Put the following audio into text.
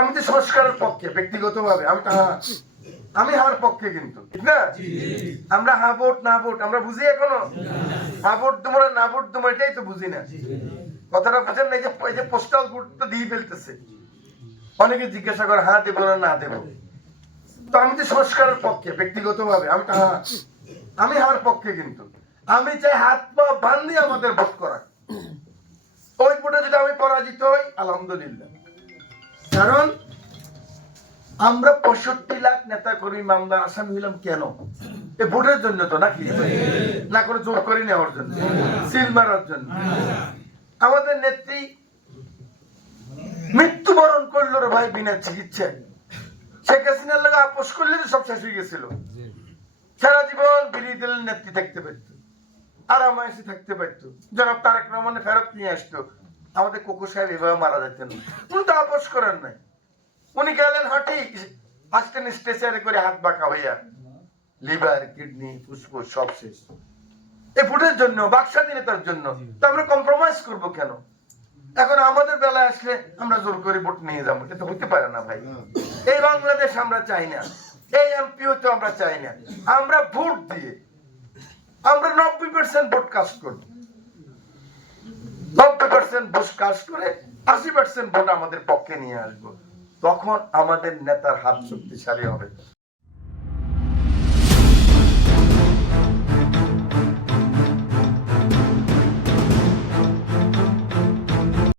আমি তো সংস্কারের পক্ষে, ব্যক্তিগতভাবে। আমি তো আমি হওয়ার পক্ষে কিন্তু। ঠিক না? আমরা হা ভোট, না ভোট, আমরা বুঝি এখনও? হা ভোট দেবো না ভোট দেবো এটাই তো বুঝি না। কথাটা বুঝেন না, এই যে পোস্টাল ভোট তো দিয়ে ফেলতেছে। অনেকে জিজ্ঞাসা করে, হা দেবো না না দেবো? তো আমি তো সংস্কারের পক্ষে, ব্যক্তিগতভাবে। আমি হ্যাঁ আমি হওয়ার পক্ষে কিন্তু। আমি চাই হাত পা বান্ধি আমাদের ভোট করা ওই ভোটে যদি আমি পরাজিত হই, আলহামদুলিল্লাহ। কারণ আমরা পঁয়ষট্টি লাখ নেতা কর্মী মামলার আসামি হইলাম কেন? এ ভোটের জন্য তো নাকি? না করে জোর করে নেওয়ার জন্য? সিল মারার জন্য? আমাদের নেত্রী মৃত্যুবরণ করল রে ভাই বিনা চিকিৎসায়। শেখ হাসিনার লাগে আপোষ করলে সব শেষ হয়ে গেছিল। সারা জীবন বিরোধী দলের নেত্রী থাকতে পারতো। আর আমায়সে থাকতে পারতো। জনাব তারেক রহমানে ফেরত নিয়ে আসতো। আমাদের কোকো সাহেব এভাবে মারা যেতেন না। উনি তো আপোষ করেন নাই। উনি গেলেন হাঁটি আসতেন স্টেশনে করে হাত বাঁকা হইয়া লিভার, কিডনি, ফুসফুস, সব শেষ। এই ফুটের জন্য, বাকস্বাধীনতার জন্য তো আমরা কম্প্রোমাইজ করব কেন? এখন আমাদের বেলায় আসলে আমরা জোর করে ভোট নিয়ে যাব, এটা তো হতে পারে না ভাই। এই বাংলাদেশ আমরা চাই না। এই এমপিও তো আমরা চাই না। আমরা ভোট দিয়ে, আমরা নব্বই পার্সেন্ট ভোট কাস্ট করব। পার্সেন্ট বুস কাজ করে আশি পার্সেন্ট ভোট আমাদের পক্ষে নিয়ে আসব। তখন আমাদের নেতার হাত শক্তিশালী হবে।